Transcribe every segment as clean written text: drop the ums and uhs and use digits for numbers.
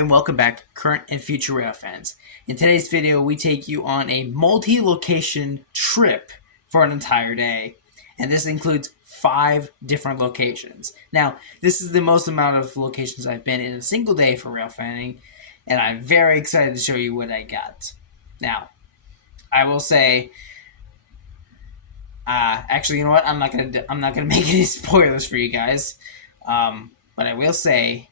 and welcome back, current and future rail fans. In today's video, we take you on a multi-location trip for an entire day, and this includes 5 different locations. Now, this is the most amount of locations I've been in a single day for Railfanning, and I'm very excited to show you what I got. Now, I will say, actually, you know what? I'm not gonna make any spoilers for you guys, but I will say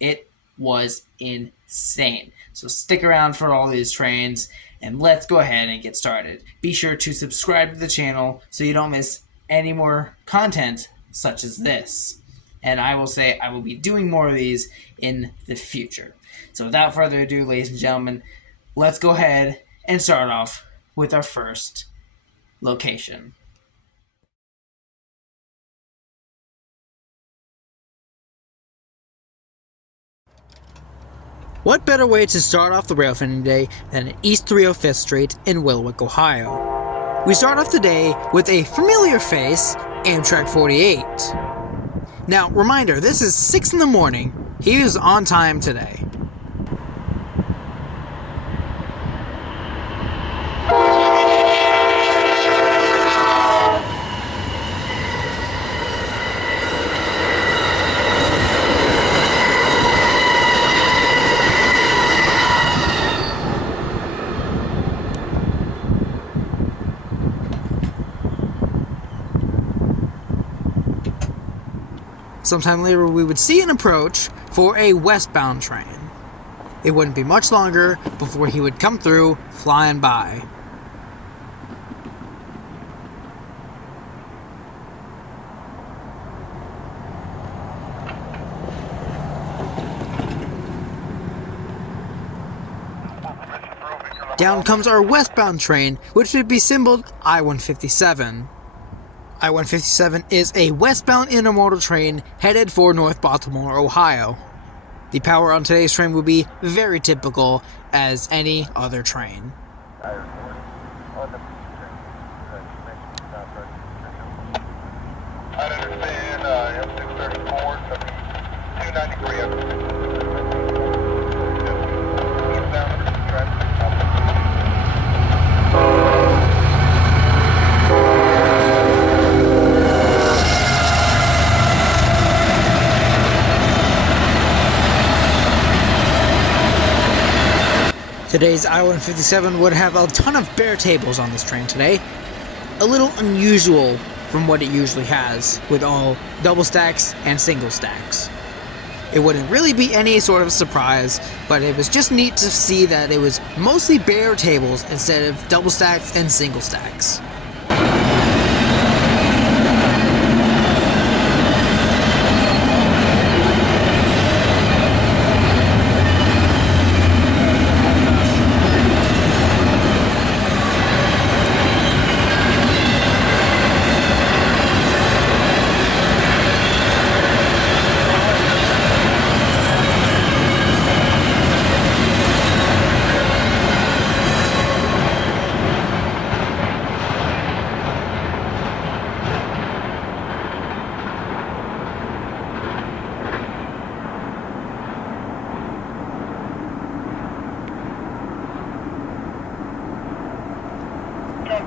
it was insane. So stick around for all these trains, and let's go ahead and get started. Be sure to subscribe to the channel so you don't miss any more content such as this. And I will say I will be doing more of these in the future. So without further ado, ladies and gentlemen, let's go ahead and start off with our first location. What better way to start off the Railfanning day than at East 305th Street in Wilwick, Ohio? We start off the day with a familiar face, Amtrak 48. Now, reminder, this is 6 in the morning. He is on time today. Sometime later, we would see an approach for a westbound train. It wouldn't be much longer before he would come through, flying by. Down comes our westbound train, which would be symboled I-157. I-157 is a westbound intermodal train headed for North Baltimore, Ohio. The power on today's train would be very typical as any other train. I understand M634, 293. Today's I-157 would have a ton of bare tables on this train today. A little unusual from what it usually has, with all double stacks and single stacks. It wouldn't really be any sort of surprise, but it was just neat to see that it was mostly bare tables instead of double stacks and single stacks.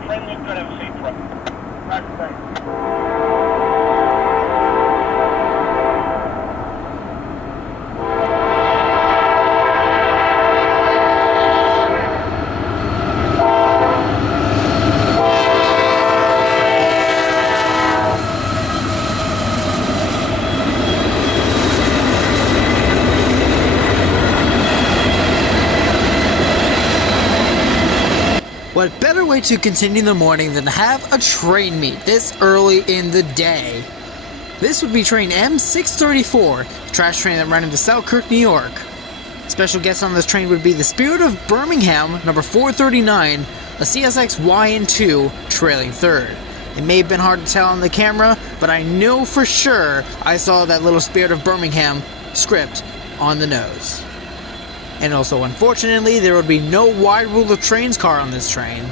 Train looks good, have a seat front. What better way to continue the morning than to have a train meet this early in the day? This would be train M634, a trash train that ran into Selkirk, New York. Special guests on this train would be the Spirit of Birmingham, number 439, a CSX YN2, trailing third. It may have been hard to tell on the camera, but I know for sure I saw that little Spirit of Birmingham script on the nose. And also, unfortunately, there would be no wide rule of trains car on this train.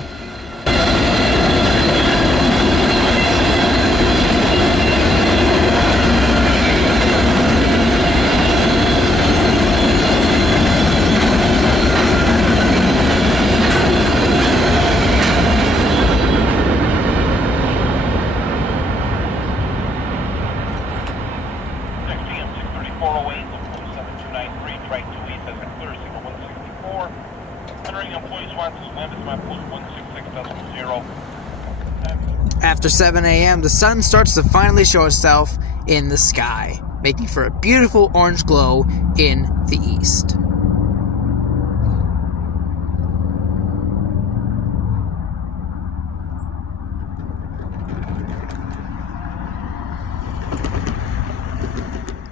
After 7 a.m., the sun starts to finally show itself in the sky, making for a beautiful orange glow in the east.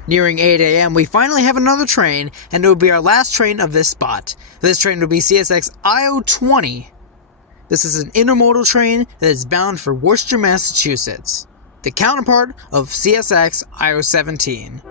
Nearing 8 a.m., we finally have another train, and it will be our last train of this spot. This train will be CSX IO20. This is an intermodal train that is bound for Worcester, Massachusetts, the counterpart of CSX IO17.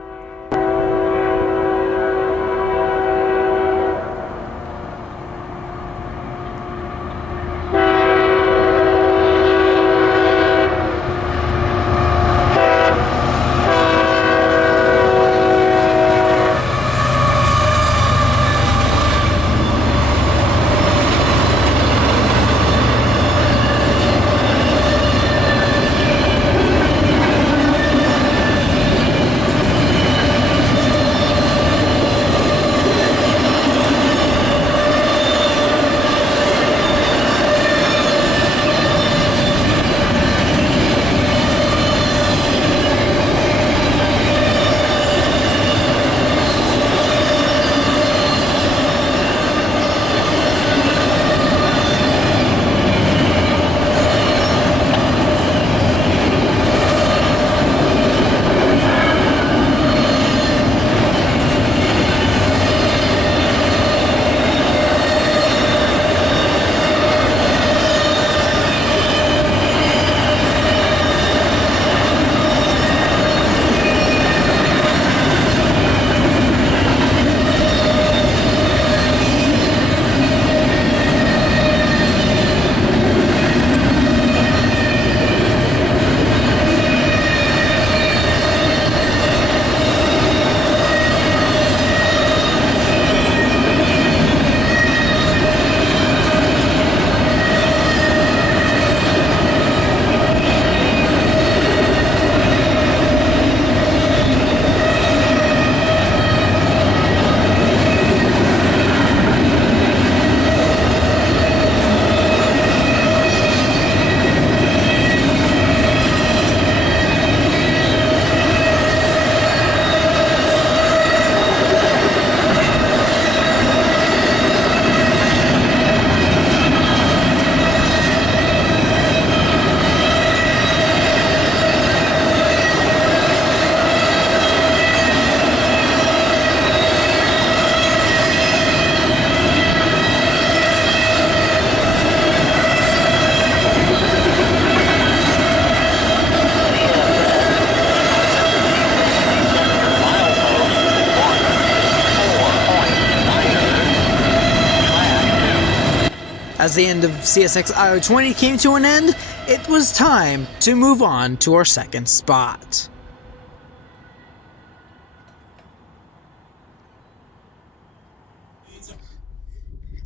As the end of CSX IO20 came to an end, it was time to move on to our second spot.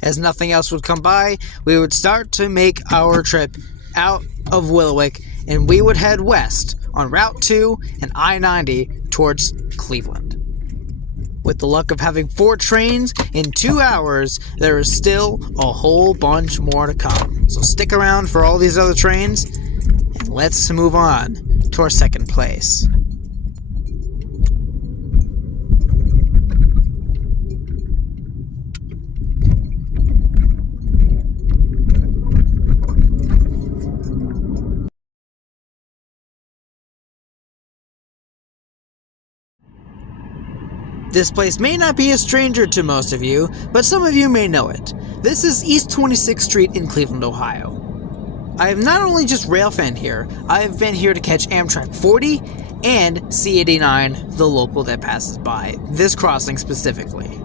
As nothing else would come by, we would start to make our trip out of Willowick, and we would head west on Route 2 and I-90 towards Cleveland. With the luck of having 4 trains in 2 hours, there is still a whole bunch more to come. So stick around for all these other trains, and let's move on to our second place. This place may not be a stranger to most of you, but some of you may know it. This is East 26th Street in Cleveland, Ohio. I have not only just railfanned here, I have been here to catch Amtrak 40 and C89, the local that passes by, this crossing specifically.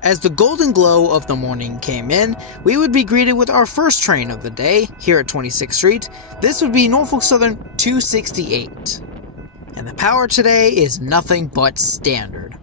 As the golden glow of the morning came in, we would be greeted with our first train of the day here at 26th Street. This would be Norfolk Southern 268. And the power today is nothing but standard.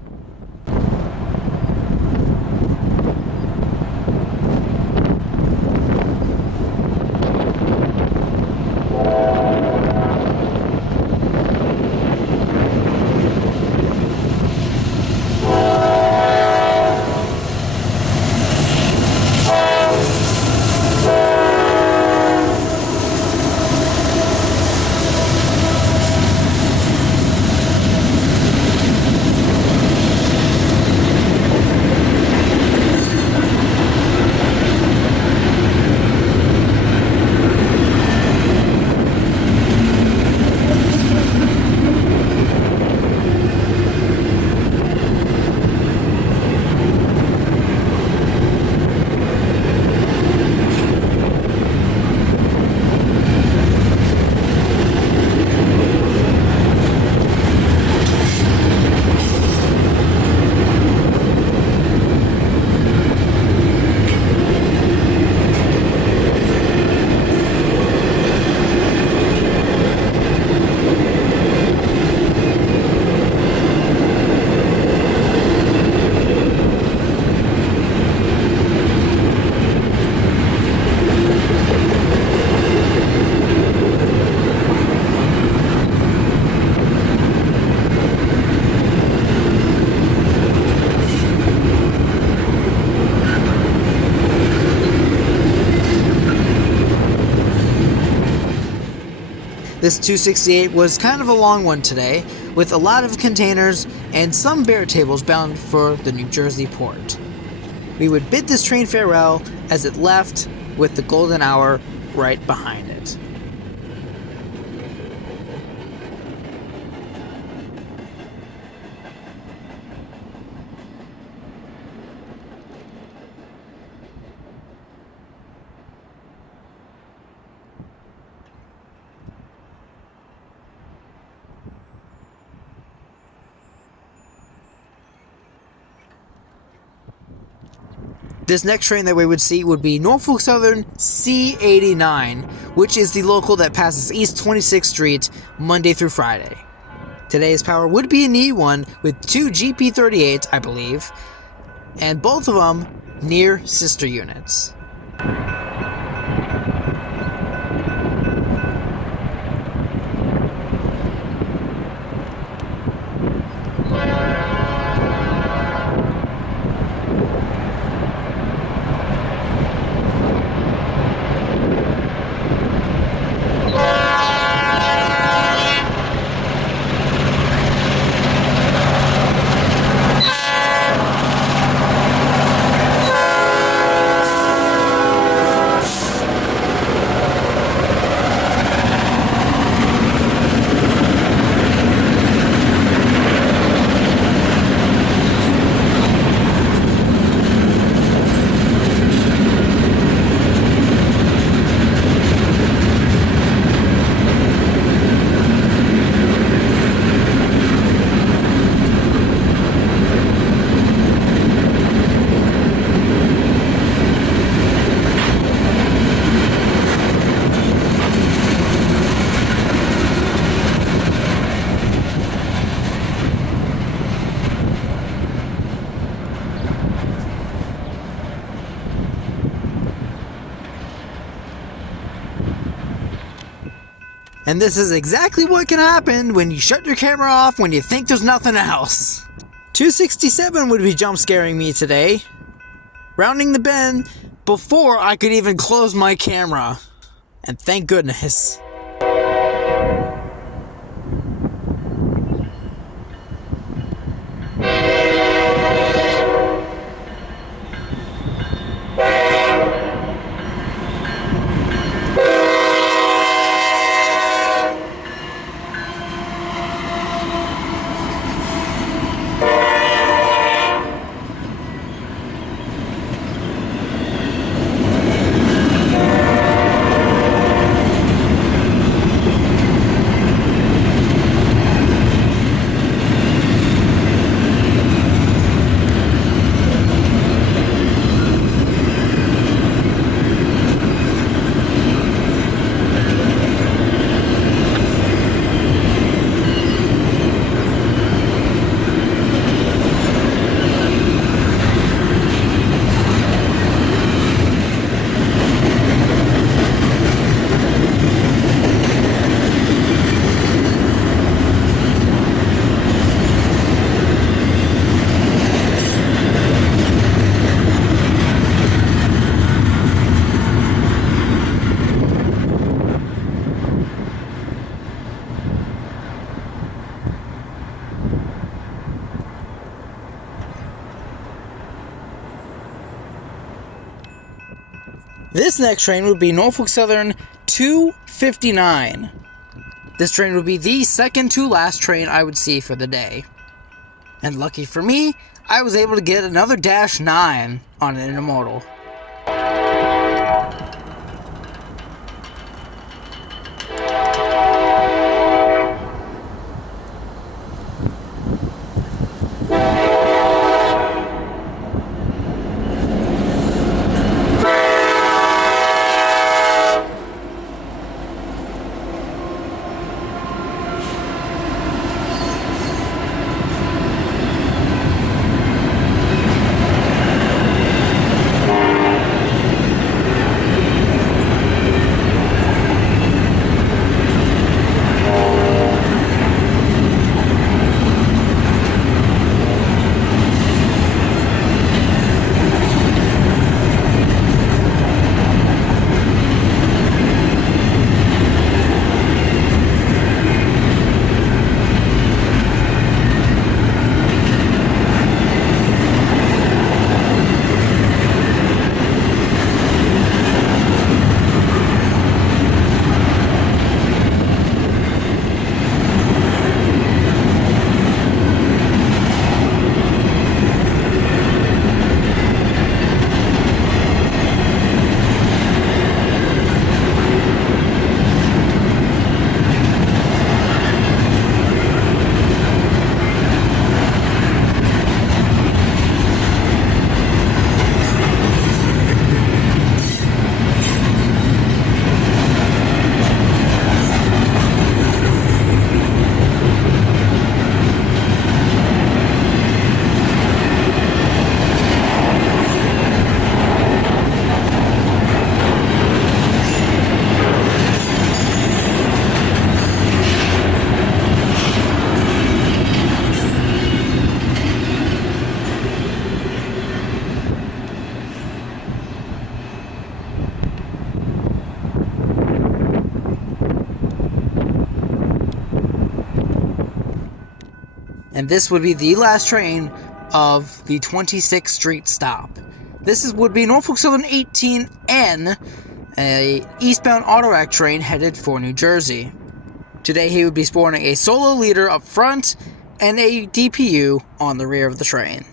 This 268 was kind of a long one today, with a lot of containers and some bear tables bound for the New Jersey port. We would bid this train farewell as it left, with the golden hour right behind it. This next train that we would see would be Norfolk Southern C89, which is the local that passes East 26th Street Monday through Friday. Today's power would be an E1 with 2 GP38s, I believe, and both of them near sister units. And this is exactly what can happen when you shut your camera off when you think there's nothing else. 267 would be jump scaring me today, rounding the bend before I could even close my camera. And thank goodness. This next train would be Norfolk Southern 259. This train would be the second to last train I would see for the day. And lucky for me, I was able to get another Dash 9 on an intermodal. and this would be the last train of the 26th Street stop. Would be Norfolk Southern 18N, a eastbound Autorack train headed for New Jersey. Today he would be sporting a solo leader up front and a DPU on the rear of the train.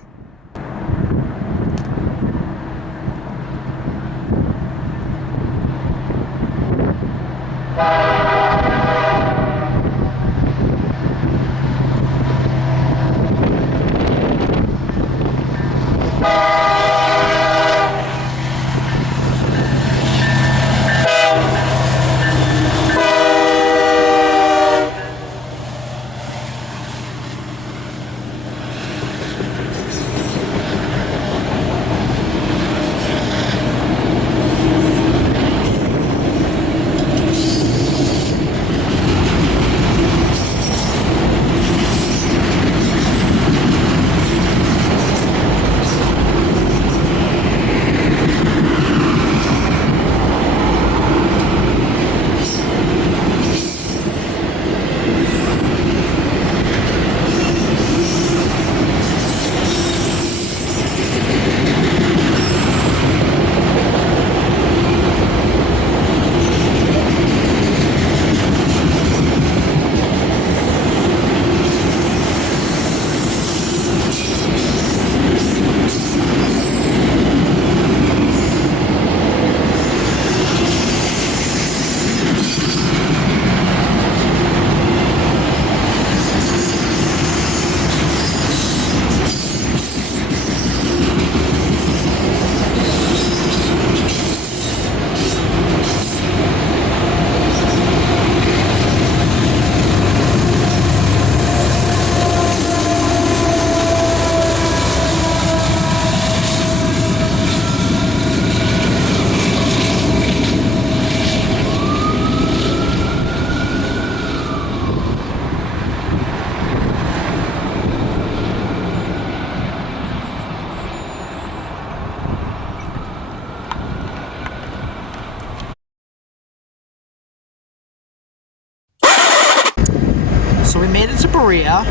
So we made it to Berea,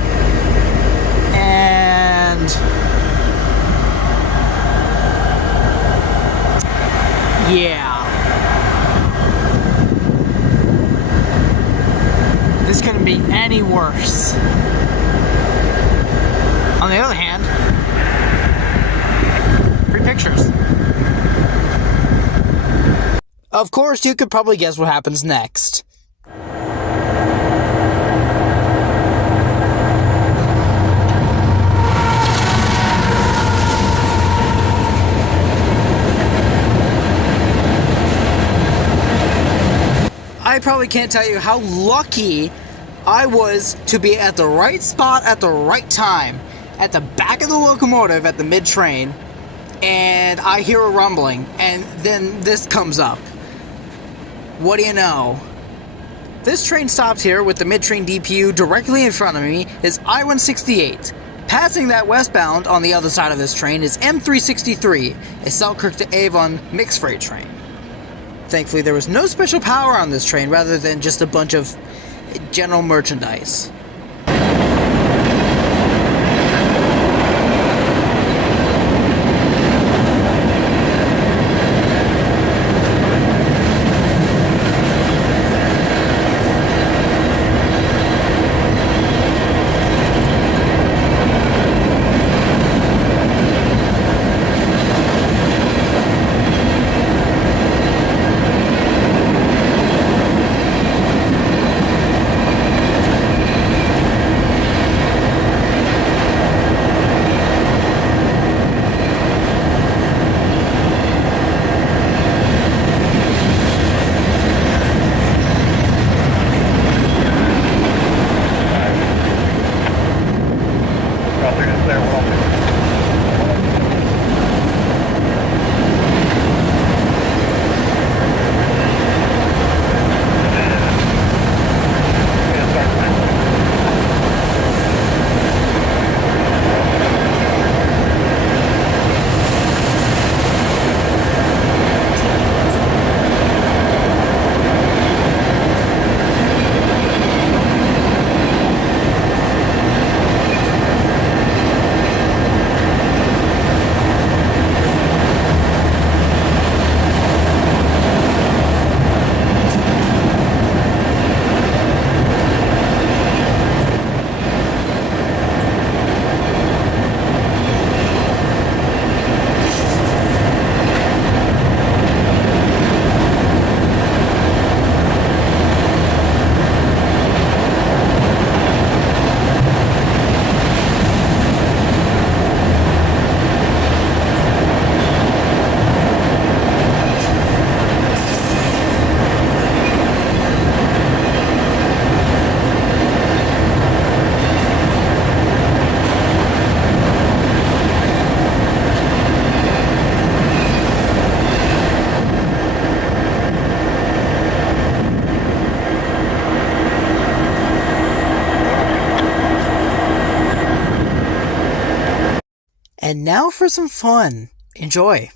and yeah, this couldn't be any worse. On the other hand, free pictures. Of course, you could probably guess what happens next. I probably can't tell you how lucky I was to be at the right spot at the right time, at the back of the locomotive at the mid-train, and I hear a rumbling, and then this comes up. What do you know? This train stopped here with the mid-train DPU directly in front of me is I-168. Passing that westbound on the other side of this train is M363, a Selkirk to Avon mixed freight train. Thankfully, there was no special power on this train rather than just a bunch of general merchandise. And now for some fun. Enjoy.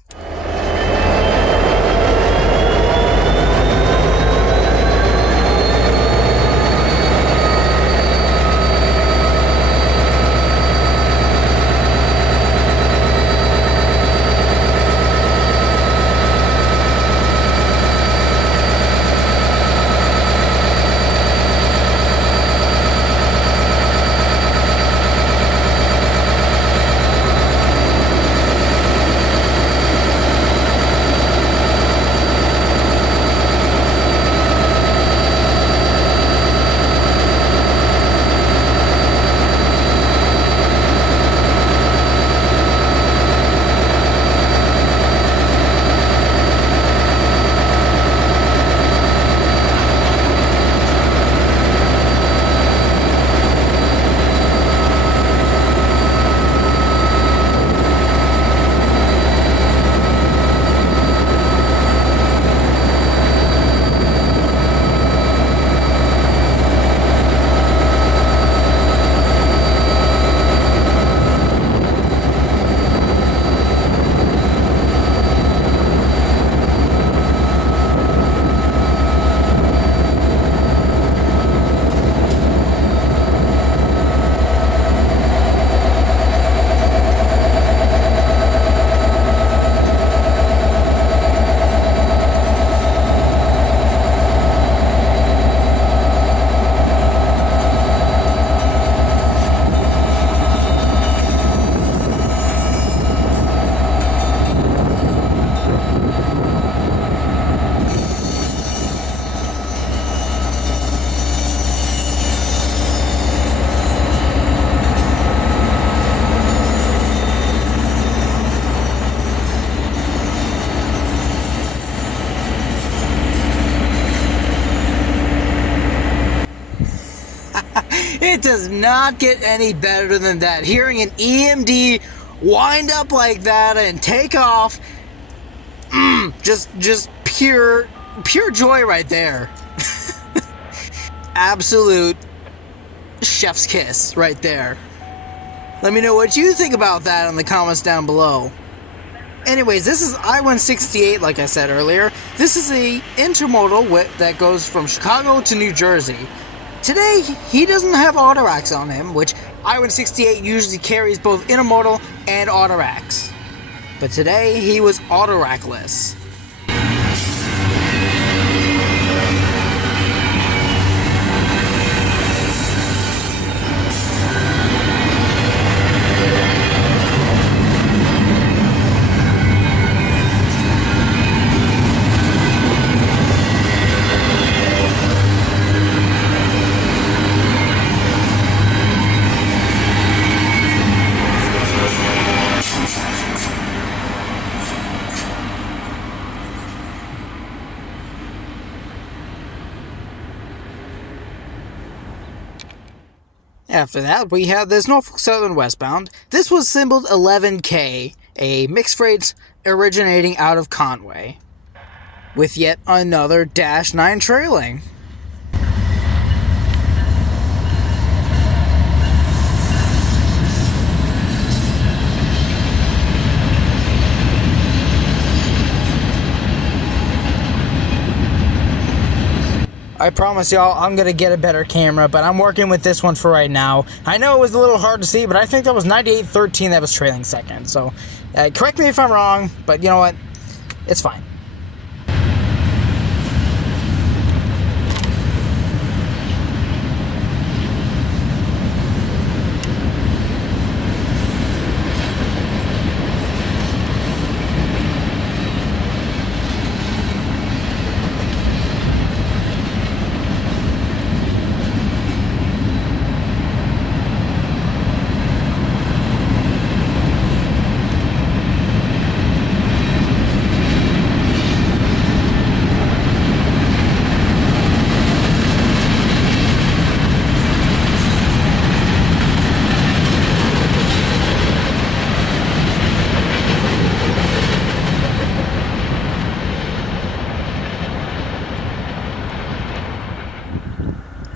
It does not get any better than that. Hearing an EMD wind up like that and take off, just pure joy right there. Absolute chef's kiss right there. Let me know what you think about that in the comments down below. Anyways, this is I-168, like I said earlier. This is a intermodal that goes from Chicago to New Jersey. Today, he doesn't have auto racks on him, which I-168 usually carries both intermodal and auto racks. But today, he was auto rackless. After that, we have this Norfolk Southern westbound. This was symboled 11K, a mixed freight originating out of Conway, with yet another Dash 9 trailing. I promise y'all I'm going to get a better camera, but I'm working with this one for right now. I know it was a little hard to see, but I think that was 9813 that was trailing second. So, correct me if I'm wrong, but you know what? It's fine.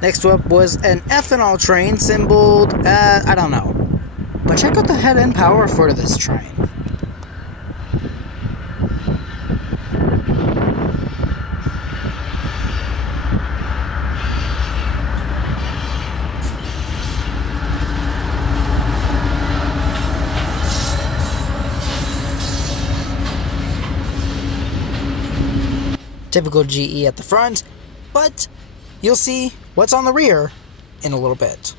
Next up was an ethanol train symboled, I don't know. But check out the head-end power for this train. Typical GE at the front, but you'll see what's on the rear in a little bit.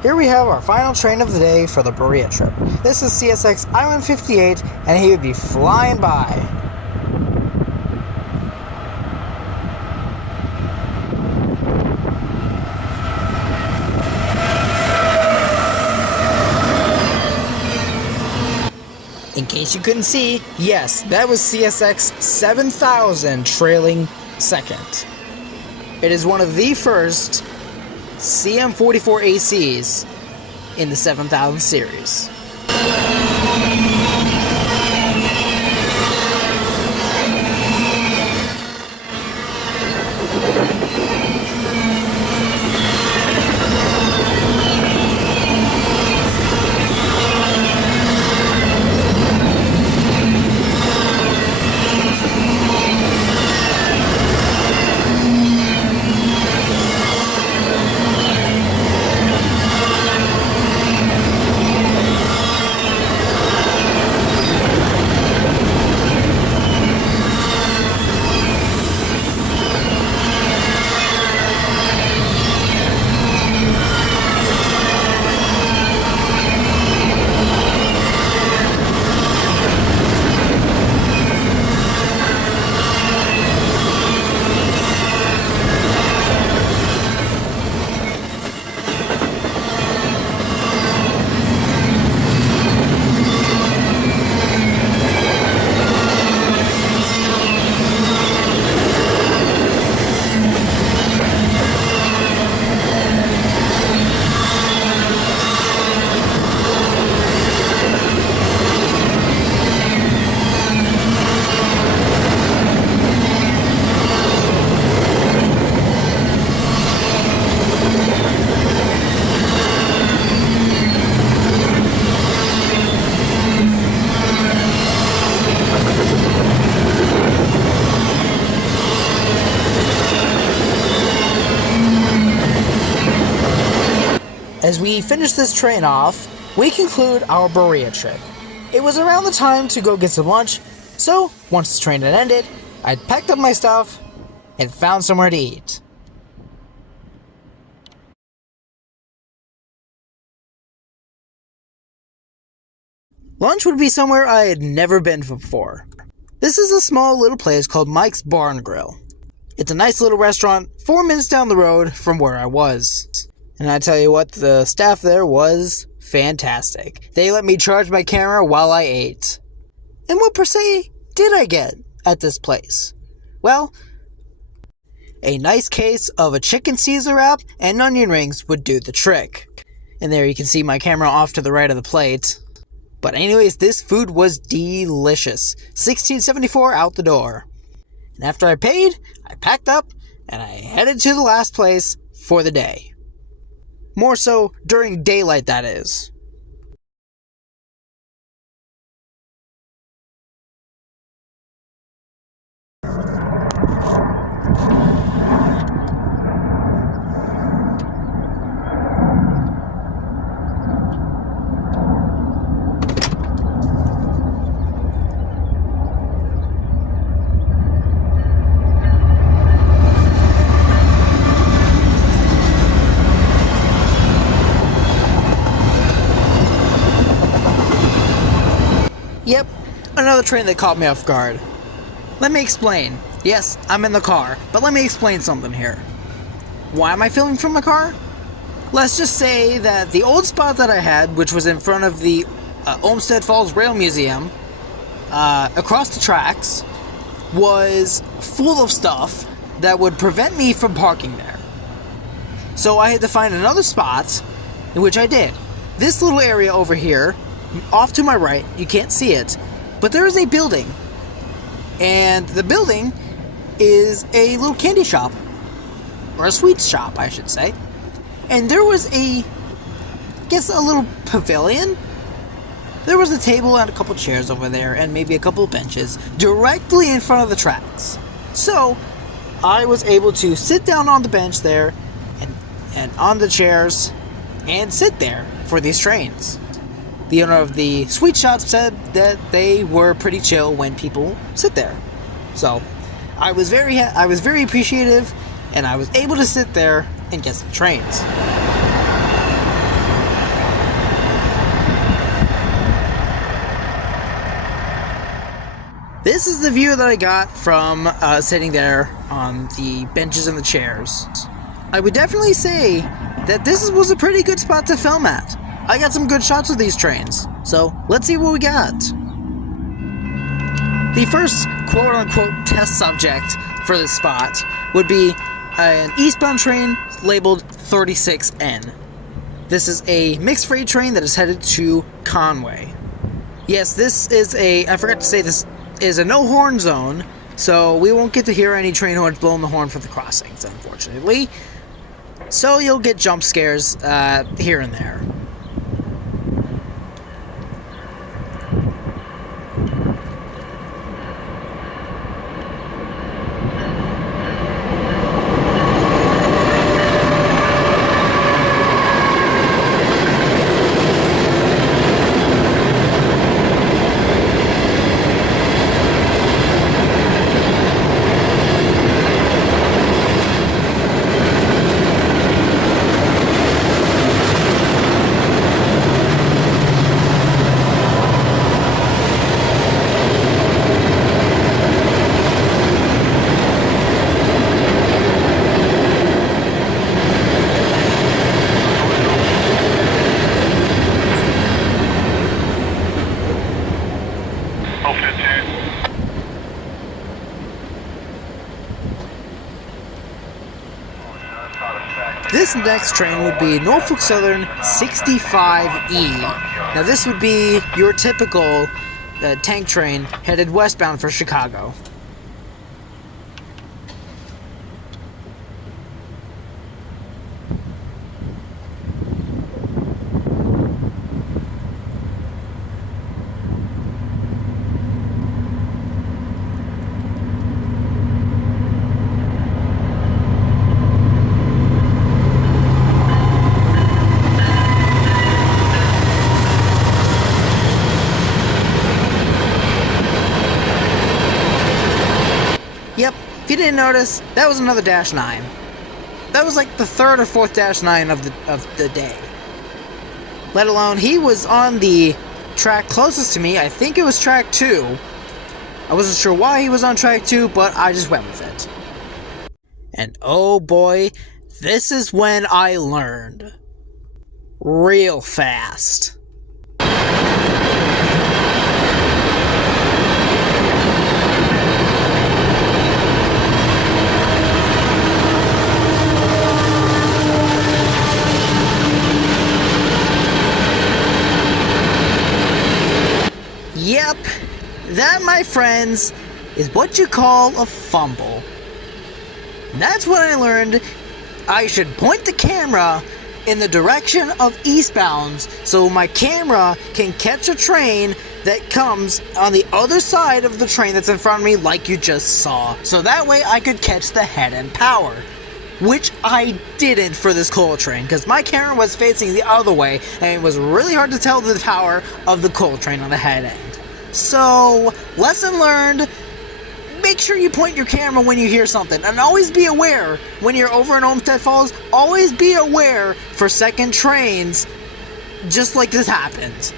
Here we have our final train of the day for the Berea trip. This is CSX Island 58, and he would be flying by. In case you couldn't see, yes, that was CSX 7000 trailing second. It is one of the first CM44 ACs in the 7000 series. As we finish this train off, we conclude our Berea trip. It was around the time to go get some lunch, so once the train had ended, I packed up my stuff and found somewhere to eat. Lunch would be somewhere I had never been before. This is a small little place called Mike's Bar and Grill. It's a nice little restaurant 4 minutes down the road from where I was. And I tell you what, the staff there was fantastic. They let me charge my camera while I ate. And what per se did I get at this place? Well, a nice case of a chicken Caesar wrap and onion rings would do the trick. And there you can see my camera off to the right of the plate. But anyways, this food was delicious. $16.74 out the door. And after I paid, I packed up and I headed to the last place for the day. More so during daylight, that is. Yep, another train that caught me off guard. Let me explain. Yes, I'm in the car, but let me explain something here. Why am I filming from my car? Let's just say that the old spot that I had, which was in front of the Olmsted Falls Rail Museum, across the tracks, was full of stuff that would prevent me from parking there. So I had to find another spot, in which I did. This little area over here, off to my right, you can't see it, but there is a building. And the building is a little candy shop. Or a sweets shop, I should say. And there was a little pavilion. There was a table and a couple chairs over there, and maybe a couple benches, directly in front of the tracks. So, I was able to sit down on the bench there, and on the chairs, and sit there for these trains. The owner of the sweet shop said that they were pretty chill when people sit there. So, I was very appreciative, and I was able to sit there and get some trains. This is the view that I got from sitting there on the benches and the chairs. I would definitely say that this was a pretty good spot to film at. I got some good shots of these trains, so let's see what we got. The first quote-unquote test subject for this spot would be an eastbound train labeled 36N. This is a mixed freight train that is headed to Conway. Yes, this is I forgot to say, this is a no-horn zone, so we won't get to hear any train horns blowing the horn for the crossings, unfortunately. So you'll get jump scares here and there. This next train would be Norfolk Southern 65E. Now this would be your typical tank train headed westbound for Chicago. Yep, if you didn't notice, that was another Dash 9. That was like the third or fourth Dash 9 of the day. Let alone, he was on the track closest to me. I think it was track 2. I wasn't sure why he was on track 2, but I just went with it. And oh boy, this is when I learned. Real fast. my friends, is what you call a fumble. And that's when I learned I should point the camera in the direction of eastbounds so my camera can catch a train that comes on the other side of the train that's in front of me, like you just saw. So that way I could catch the head end power. Which I didn't for this coal train, because my camera was facing the other way, and it was really hard to tell the power of the coal train on the head end. So, lesson learned, make sure you point your camera when you hear something, and always be aware, when you're over in Olmsted Falls, always be aware for second trains, just like this happened.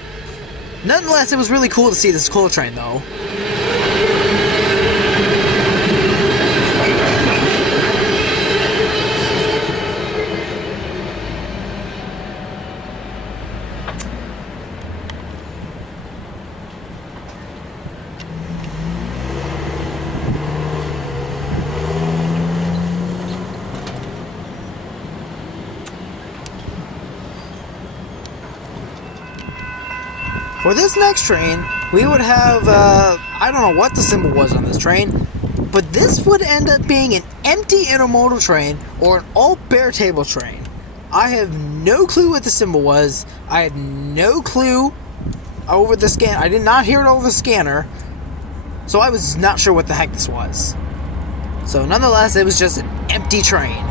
Nonetheless, it was really cool to see this coal train, though. For this next train, we would have, I don't know what the symbol was on this train, but this would end up being an empty intermodal train or an all-bare table train. I have no clue what the symbol was. I had no clue over the scan. I did not hear it over the scanner, so I was not sure what the heck this was. So nonetheless, it was just an empty train.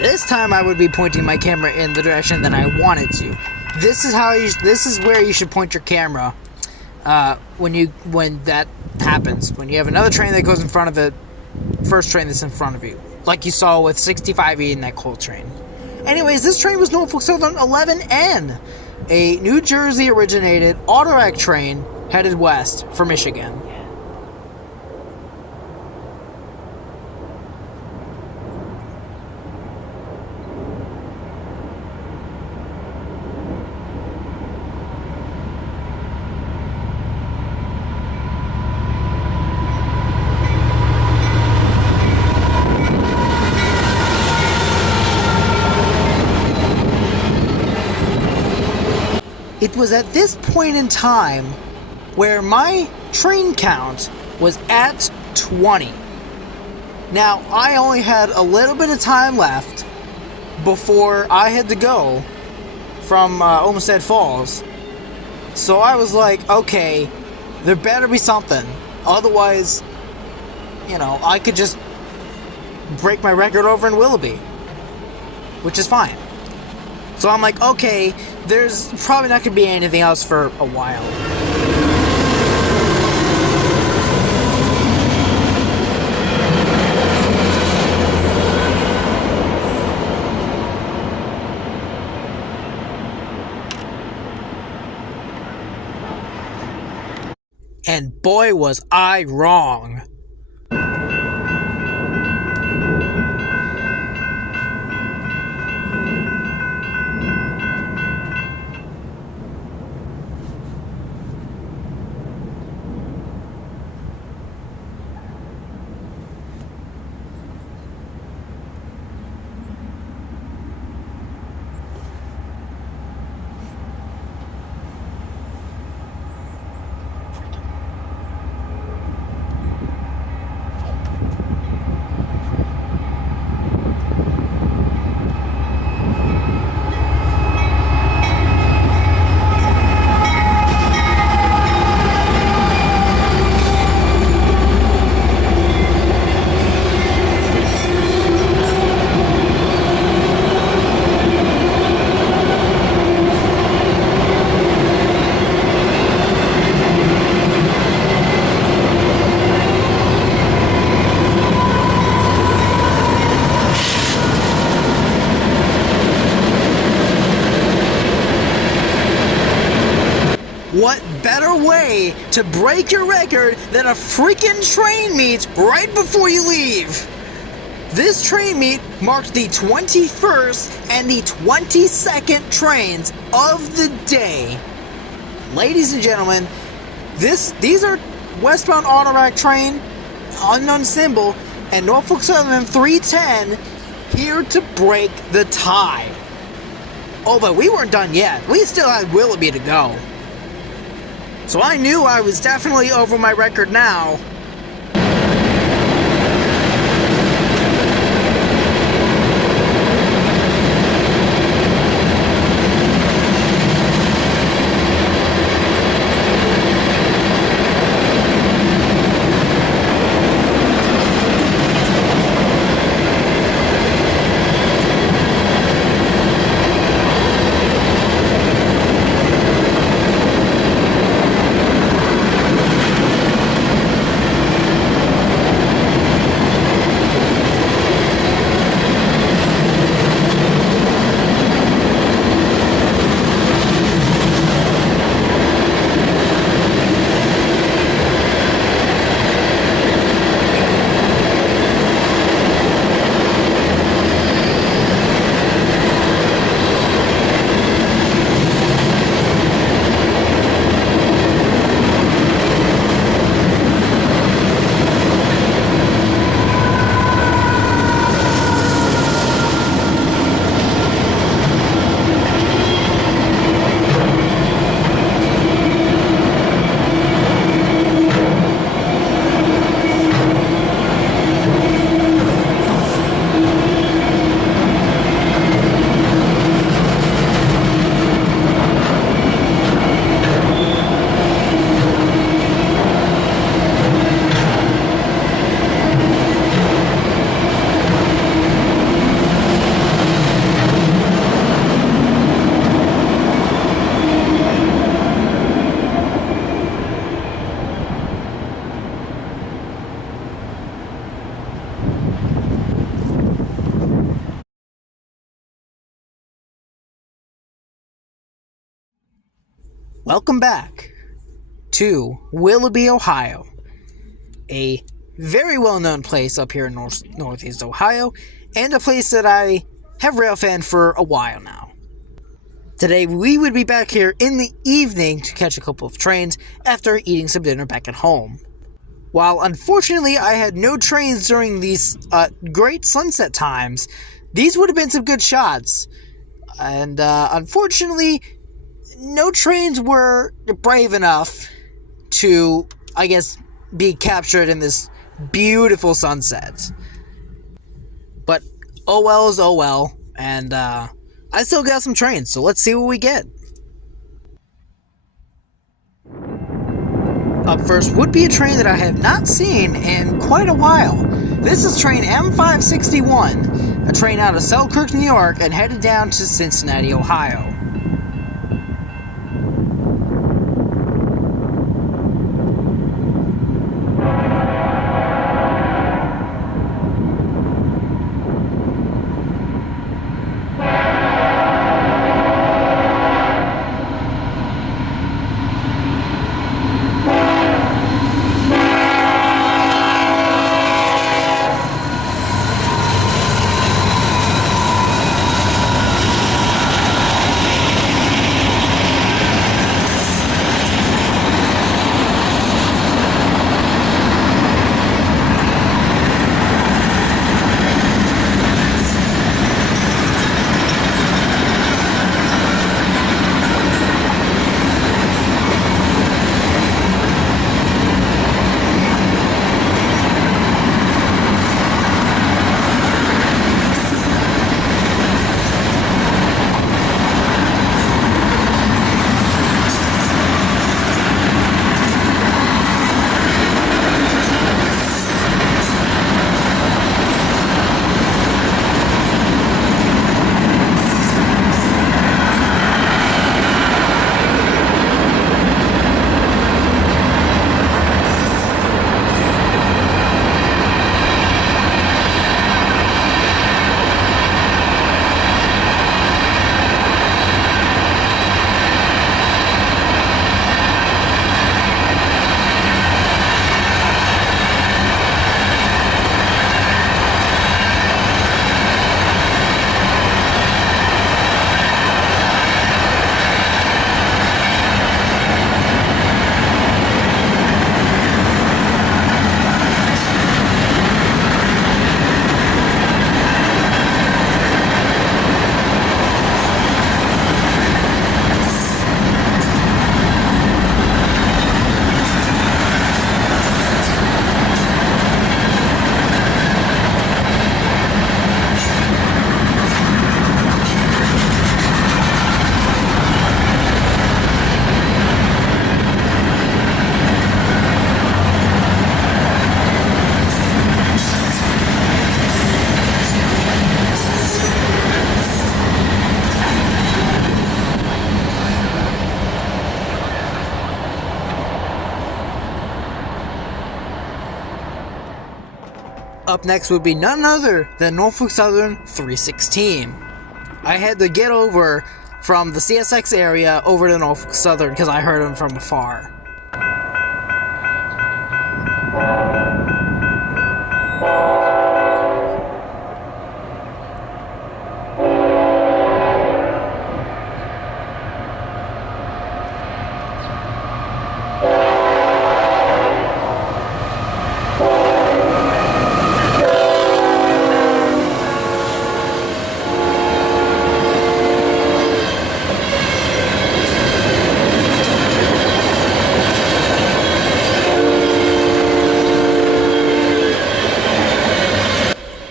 This time I would be pointing my camera in the direction that I wanted to. This is where you should point your camera when that happens. When you have another train that goes in front of the first train that's in front of you, like you saw with 65E in that coal train. Anyways, this train was Norfolk Southern 11N, a New Jersey originated Autorack train headed west for Michigan. It was at this point in time where my train count was at 20. Now, I only had a little bit of time left before I had to go from Olmsted Falls. So I was like, okay, there better be something. Otherwise, I could just break my record over in Willoughby, which is fine. So I'm like, okay, there's probably not going to be anything else for a while. And boy, was I wrong. What better way to break your record than a freaking train meet right before you leave? This train meet marked the 21st and the 22nd trains of the day. Ladies and gentlemen, these are westbound Autorack train, unknown symbol, and Norfolk Southern 310 here to break the tie. Oh, but we weren't done yet. We still had Willoughby to go. So I knew I was definitely over my record now. Welcome back to Willoughby, Ohio, a very well-known place up here in Northeast Ohio, and a place that I have railfanned for a while now. Today we would be back here in the evening to catch a couple of trains after eating some dinner back at home. While unfortunately I had no trains during these great sunset times, these would have been some good shots. And unfortunately, no trains were brave enough to, I guess, be captured in this beautiful sunset. But oh well is oh well, and I still got some trains, so let's see what we get. Up first would be a train that I have not seen in quite a while. This is train M561, a train out of Selkirk, New York, and headed down to Cincinnati, Ohio. Up next would be none other than Norfolk Southern 316. I had to get over from the CSX area over to Norfolk Southern because I heard them from afar.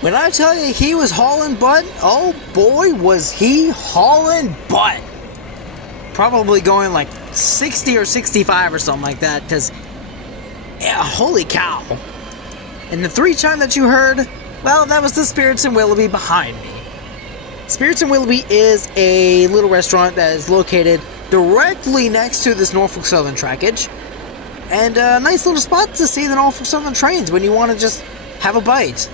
When I tell you he was hauling butt, oh boy was he hauling butt. Probably going like 60 or 65 or something like that, because, yeah, holy cow. And the 3 chime that you heard, well, that was the Spirits in Willoughby behind me. Spirits in Willoughby is a little restaurant that is located directly next to this Norfolk Southern trackage. And a nice little spot to see the Norfolk Southern trains when you want to just have a bite.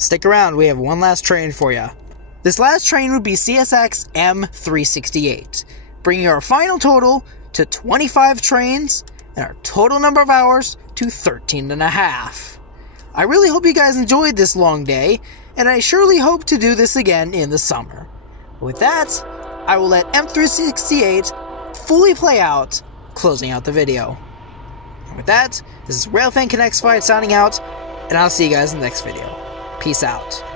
Stick around, we have one last train for you. This last train would be CSX M368, bringing our final total to 25 trains and our total number of hours to 13 and a half. I really hope you guys enjoyed this long day, and I surely hope to do this again in the summer. With that, I will let M368 fully play out, closing out the video. And with that, this is Railfan Connects Fight signing out, and I'll see you guys in the next video. Peace out.